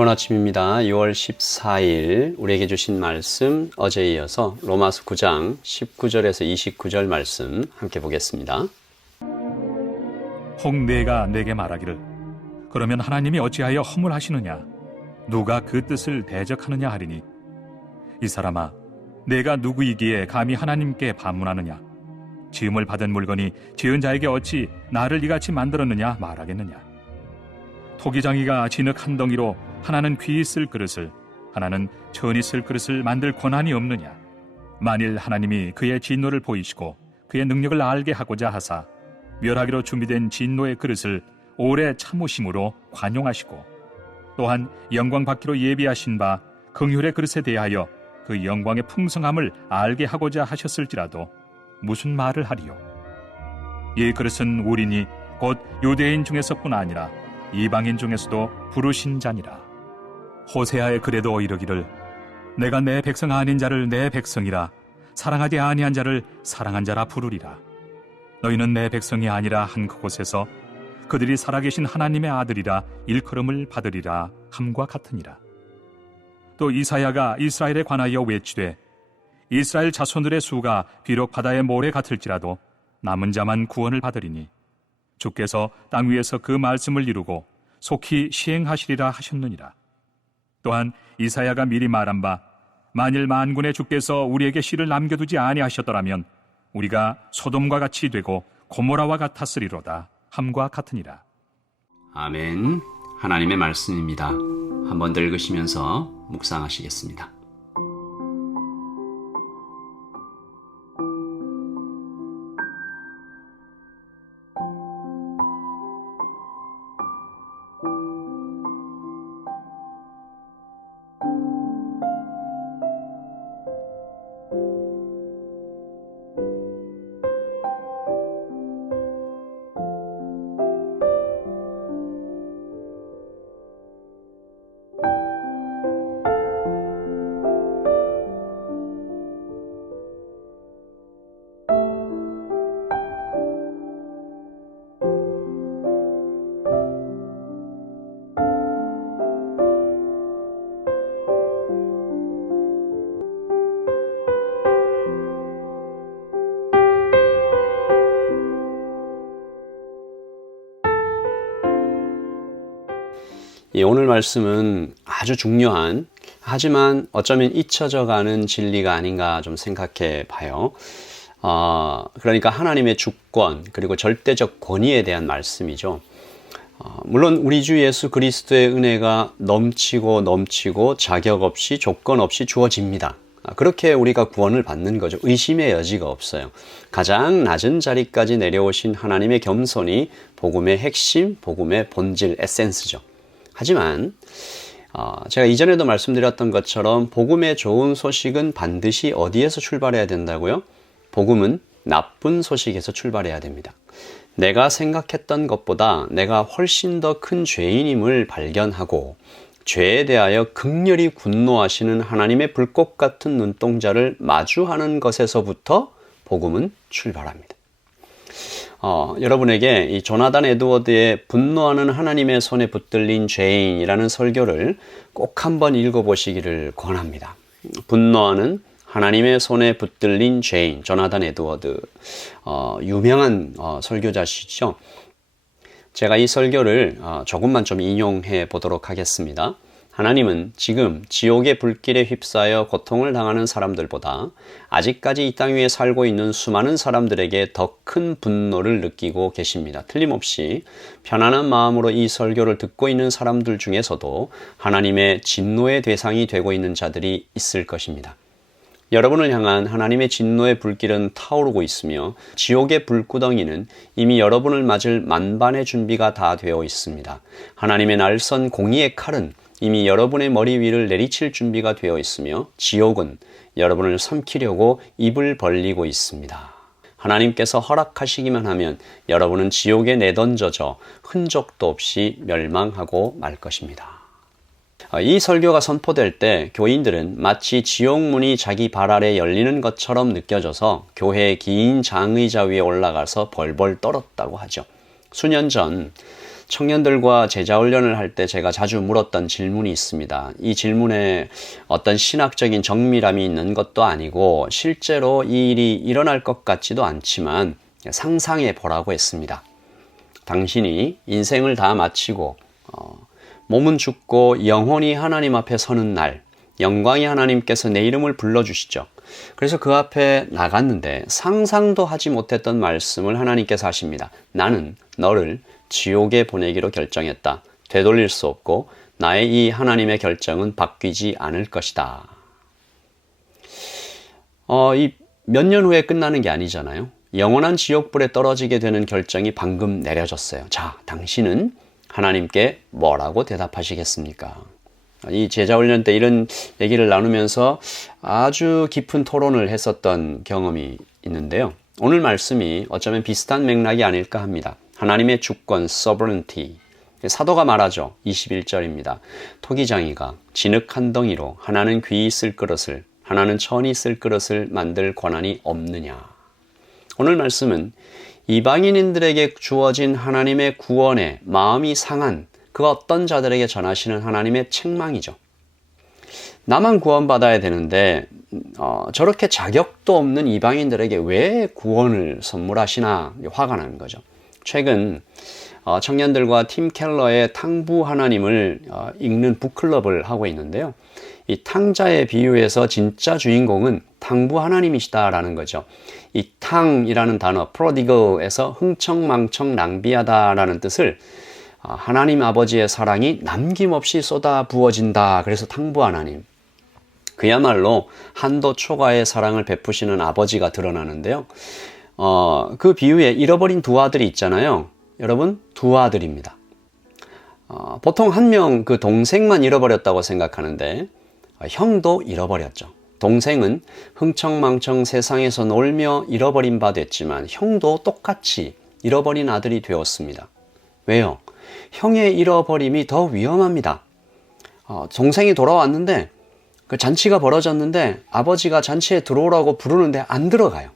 좋은 아침입니다. 6월 14일 우리에게 주신 말씀 어제에 이어서 로마서 9장 19절에서 29절 말씀 함께 보겠습니다. 혹 네가 내게 말하기를 그러면 하나님이 어찌하여 허물하시느냐 누가 그 뜻을 대적하느냐 하리니 이 사람아 내가 누구이기에 감히 하나님께 반문하느냐 지음을 받은 물건이 지은 자에게 어찌 나를 이같이 만들었느냐 말하겠느냐 토기장이가 진흙 한 덩이로 하나는 귀히 쓸 그릇을 하나는 천히 쓸 그릇을 만들 권한이 없느냐 만일 하나님이 그의 진노를 보이시고 그의 능력을 알게 하고자 하사 멸하기로 준비된 진노의 그릇을 오래 참으심으로 관용하시고 또한 영광 받기로 예비하신 바 긍휼의 그릇에 대하여 그 영광의 풍성함을 알게 하고자 하셨을지라도 무슨 말을 하리요 이 그릇은 우리니 곧 유대인 중에서뿐 아니라 이방인 중에서도 부르신 자니라 호세아의 글에도 이르기를 내가 내 백성 아닌 자를 내 백성이라 사랑하지 아니한 자를 사랑한 자라 부르리라 너희는 내 백성이 아니라 한 그곳에서 그들이 살아계신 하나님의 아들이라 일컬음을 받으리라 함과 같으니라 또 이사야가 이스라엘에 관하여 외치되 이스라엘 자손들의 수가 비록 바다의 모래 같을지라도 남은 자만 구원을 받으리니 주께서 땅 위에서 그 말씀을 이루고 속히 시행하시리라 하셨느니라 또한 이사야가 미리 말한 바 만일 만군의 주께서 우리에게 씨를 남겨두지 아니하셨더라면 우리가 소돔과 같이 되고 고모라와 같았으리로다 함과 같으니라. 아멘. 하나님의 말씀입니다. 한번 더 읽으시면서 묵상하시겠습니다. 오늘 말씀은 아주 중요한 하지만 어쩌면 잊혀져가는 진리가 아닌가 좀 생각해 봐요. 그러니까 하나님의 주권 그리고 절대적 권위에 대한 말씀이죠. 물론 우리 주 예수 그리스도의 은혜가 넘치고 자격 없이 조건 없이 주어집니다. 그렇게 우리가 구원을 받는 거죠. 의심의 여지가 없어요. 가장 낮은 자리까지 내려오신 하나님의 겸손이 복음의 핵심, 복음의 본질, 에센스죠. 하지만 제가 이전에도 말씀드렸던 것처럼 복음의 좋은 소식은 반드시 어디에서 출발해야 된다고요? 복음은 나쁜 소식에서 출발해야 됩니다. 내가 생각했던 것보다 내가 훨씬 더 큰 죄인임을 발견하고 죄에 대하여 극렬히 분노하시는 하나님의 불꽃 같은 눈동자를 마주하는 것에서부터 복음은 출발합니다. 여러분에게 이 조나단 에드워드의 분노하는 하나님의 손에 붙들린 죄인이라는 설교를 꼭 한번 읽어보시기를 권합니다. 분노하는 하나님의 손에 붙들린 죄인, 조나단 에드워드, 유명한 설교자시죠. 제가 이 설교를 조금만 좀 인용해 보도록 하겠습니다. 하나님은 지금 지옥의 불길에 휩싸여 고통을 당하는 사람들보다 아직까지 이 땅 위에 살고 있는 수많은 사람들에게 더 큰 분노를 느끼고 계십니다. 틀림없이 편안한 마음으로 이 설교를 듣고 있는 사람들 중에서도 하나님의 진노의 대상이 되고 있는 자들이 있을 것입니다. 여러분을 향한 하나님의 진노의 불길은 타오르고 있으며 지옥의 불구덩이는 이미 여러분을 맞을 만반의 준비가 다 되어 있습니다. 하나님의 날선 공의의 칼은 이미 여러분의 머리 위를 내리칠 준비가 되어 있으며 지옥은 여러분을 삼키려고 입을 벌리고 있습니다. 하나님께서 허락하시기만 하면 여러분은 지옥에 내던져져 흔적도 없이 멸망하고 말 것입니다. 이 설교가 선포될 때 교인들은 마치 지옥문이 자기 발 아래 열리는 것처럼 느껴져서 교회의 긴 장의자 위에 올라가서 벌벌 떨었다고 하죠. 수년 전 청년들과 제자훈련을 할 때 제가 자주 물었던 질문이 있습니다. 이 질문에 어떤 신학적인 정밀함이 있는 것도 아니고 실제로 이 일이 일어날 것 같지도 않지만 상상해 보라고 했습니다. 당신이 인생을 다 마치고 몸은 죽고 영혼이 하나님 앞에 서는 날, 영광의 하나님께서 내 이름을 불러주시죠. 그래서 그 앞에 나갔는데 상상도 하지 못했던 말씀을 하나님께서 하십니다. 나는 너를 지옥에 보내기로 결정했다. 되돌릴 수 없고 나의 이 하나님의 결정은 바뀌지 않을 것이다. 이 몇 년 후에 끝나는 게 아니잖아요. 영원한 지옥불에 떨어지게 되는 결정이 방금 내려졌어요. 자, 당신은 하나님께 뭐라고 대답하시겠습니까? 이 제자훈련 때 이런 얘기를 나누면서 아주 깊은 토론을 했었던 경험이 있는데요. 오늘 말씀이 어쩌면 비슷한 맥락이 아닐까 합니다. 하나님의 주권, sovereignty. 사도가 말하죠. 21절입니다. 토기장이가 진흙 한 덩이로 하나는 귀히 쓸 그릇을, 하나는 천히 쓸 그릇을 만들 권한이 없느냐. 오늘 말씀은 이방인들에게 주어진 하나님의 구원에 마음이 상한 그 어떤 자들에게 전하시는 하나님의 책망이죠. 나만 구원받아야 되는데 저렇게 자격도 없는 이방인들에게 왜 구원을 선물하시나 화가 나는 거죠. 최근 청년들과 팀 켈러의 탕부 하나님을 읽는 북클럽을 하고 있는데요. 이 탕자의 비유에서 진짜 주인공은 탕부 하나님이시다라는 거죠. 이 탕이라는 단어, prodigal에서 흥청망청 낭비하다라는 뜻을 하나님 아버지의 사랑이 남김없이 쏟아 부어진다. 그래서 탕부 하나님. 그야말로 한도 초과의 사랑을 베푸시는 아버지가 드러나는데요. 그 비유에 잃어버린 두 아들이 있잖아요. 여러분, 두 아들입니다. 보통 한 명 그 동생만 잃어버렸다고 생각하는데 형도 잃어버렸죠. 동생은 흥청망청 세상에서 놀며 잃어버린 바 됐지만 형도 똑같이 잃어버린 아들이 되었습니다. 왜요? 형의 잃어버림이 더 위험합니다. 동생이 돌아왔는데 그 잔치가 벌어졌는데 아버지가 잔치에 들어오라고 부르는데 안 들어가요.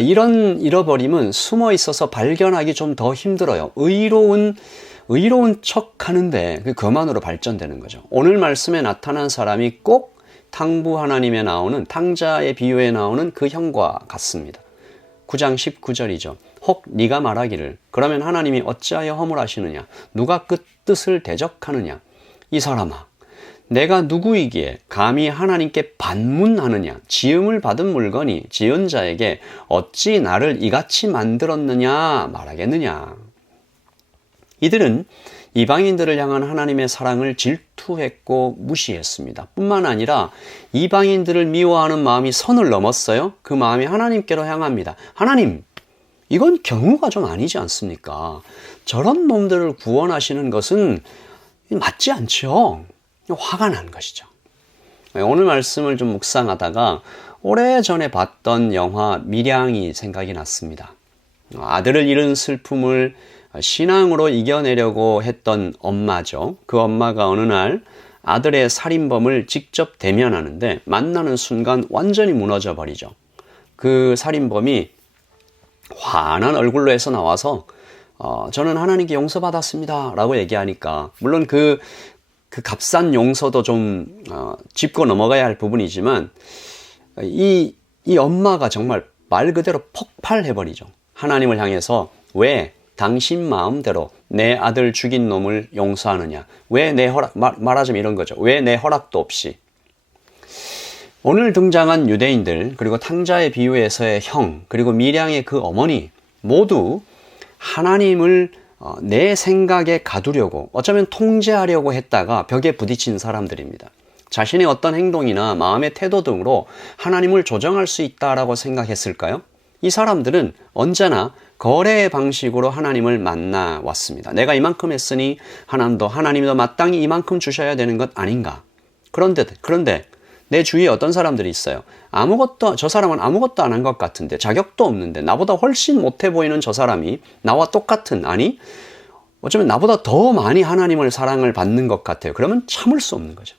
이런 잃어버림은 숨어 있어서 발견하기 좀 더 힘들어요. 의로운 척 하는데 그것만으로 발전되는 거죠. 오늘 말씀에 나타난 사람이 꼭 탕부 하나님에 나오는 탕자의 비유에 나오는 그 형과 같습니다. 9장 19절이죠. 혹 네가 말하기를 그러면 하나님이 어찌하여 허물하시느냐? 누가 그 뜻을 대적하느냐? 이 사람아, 내가 누구이기에 감히 하나님께 반문하느냐? 지음을 받은 물건이 지은 자에게 어찌 나를 이같이 만들었느냐 말하겠느냐? 이들은 이방인들을 향한 하나님의 사랑을 질투했고 무시했습니다. 뿐만 아니라 이방인들을 미워하는 마음이 선을 넘었어요. 그 마음이 하나님께로 향합니다. 하나님, 이건 경우가 좀 아니지 않습니까? 저런 놈들을 구원하시는 것은 맞지 않죠. 화가 난 것이죠. 오늘 말씀을 좀 묵상하다가 오래전에 봤던 영화 밀양이 생각이 났습니다. 아들을 잃은 슬픔을 신앙으로 이겨내려고 했던 엄마죠. 그 엄마가 어느 날 아들의 살인범을 직접 대면하는데 만나는 순간 완전히 무너져 버리죠. 그 살인범이 환한 얼굴로 해서 나와서 저는 하나님께 용서받았습니다 라고 얘기하니까 물론 그 값싼 용서도 좀 짚고 넘어가야 할 부분이지만 이 엄마가 정말 말 그대로 폭발해버리죠. 하나님을 향해서 왜 당신 마음대로 내 아들 죽인 놈을 용서하느냐? 왜 내 말하자면 이런 거죠. 왜 내 허락도 없이? 오늘 등장한 유대인들, 그리고 탕자의 비유에서의 형, 그리고 미량의 그 어머니 모두 하나님을 내 생각에 가두려고 어쩌면 통제하려고 했다가 벽에 부딪힌 사람들입니다. 자신의 어떤 행동이나 마음의 태도 등으로 하나님을 조정할 수 있다라고 생각했을까요? 이 사람들은 언제나 거래의 방식으로 하나님을 만나왔습니다. 내가 이만큼 했으니 하나님도 마땅히 이만큼 주셔야 되는 것 아닌가? 그런데 내 주위에 어떤 사람들이 있어요. 저 사람은 아무것도 안 한 것 같은데, 자격도 없는데, 나보다 훨씬 못해 보이는 저 사람이 나와 똑같은, 아니, 어쩌면 나보다 더 많이 하나님을 사랑을 받는 것 같아요. 그러면 참을 수 없는 거죠.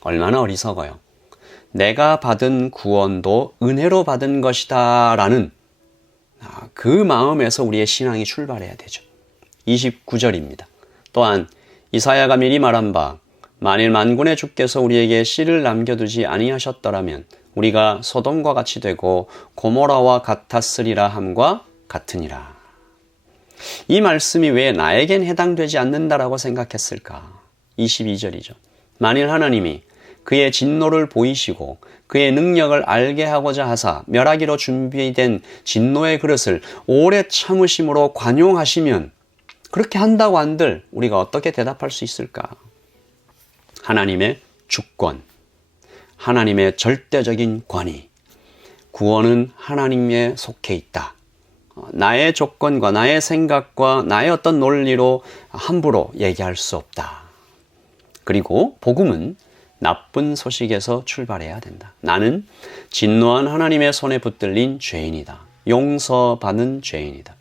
얼마나 어리석어요. 내가 받은 구원도 은혜로 받은 것이다 라는 그 마음에서 우리의 신앙이 출발해야 되죠. 29절입니다. 또한 이사야가 미리 말한 바 만일 만군의 주께서 우리에게 씨를 남겨두지 아니하셨더라면 우리가 소돔과 같이 되고 고모라와 같았으리라 함과 같으니라. 이 말씀이 왜 나에겐 해당되지 않는다라고 생각했을까? 22절이죠. 만일 하나님이 그의 진노를 보이시고 그의 능력을 알게 하고자 하사 멸하기로 준비된 진노의 그릇을 오래 참으심으로 관용하시면 그렇게 한다고 한들 우리가 어떻게 대답할 수 있을까? 하나님의 주권, 하나님의 절대적인 권위, 구원은 하나님에 속해 있다. 나의 조건과 나의 생각과 나의 어떤 논리로 함부로 얘기할 수 없다. 그리고 복음은 나쁜 소식에서 출발해야 된다. 나는 진노한 하나님의 손에 붙들린 죄인이다. 용서받은 죄인이다.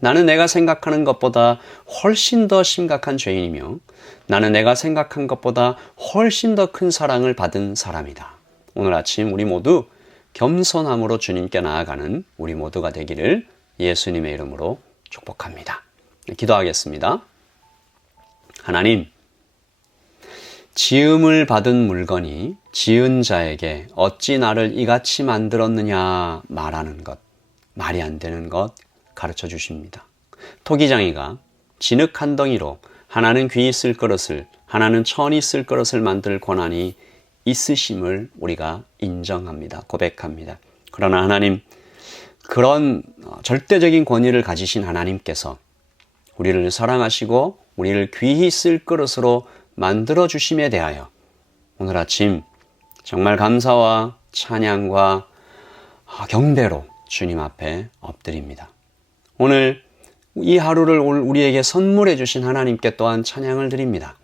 나는 내가 생각하는 것보다 훨씬 더 심각한 죄인이며 나는 내가 생각한 것보다 훨씬 더 큰 사랑을 받은 사람이다. 오늘 아침 우리 모두 겸손함으로 주님께 나아가는 우리 모두가 되기를 예수님의 이름으로 축복합니다. 기도하겠습니다. 하나님, 지음을 받은 물건이 지은 자에게 어찌 나를 이같이 만들었느냐 말하는 것, 말이 안 되는 것 가르쳐 주십니다. 토기장이가 진흙 한 덩이로 하나는 귀히 쓸 그릇을, 하나는 천히 쓸 그릇을 만들 권한이 있으심을 우리가 인정합니다. 고백합니다. 그러나 하나님, 그런 절대적인 권위를 가지신 하나님께서 우리를 사랑하시고 우리를 귀히 쓸 그릇으로 만들어 주심에 대하여 오늘 아침 정말 감사와 찬양과 경배로 주님 앞에 엎드립니다. 오늘 이 하루를 우리에게 선물해 주신 하나님께 또한 찬양을 드립니다.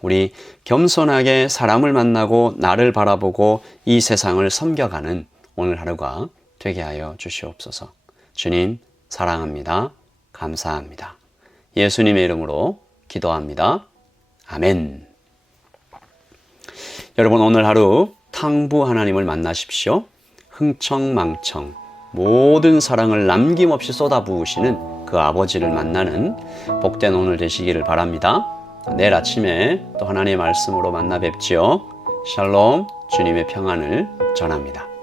우리 겸손하게 사람을 만나고 나를 바라보고 이 세상을 섬겨가는 오늘 하루가 되게 하여 주시옵소서. 주님 사랑합니다. 감사합니다. 예수님의 이름으로 기도합니다. 아멘. 여러분 오늘 하루 탕부 하나님을 만나십시오. 흥청망청 모든 사랑을 남김없이 쏟아부으시는 그 아버지를 만나는 복된 오늘 되시기를 바랍니다. 내일 아침에 또 하나님의 말씀으로 만나 뵙지요. 샬롬, 주님의 평안을 전합니다.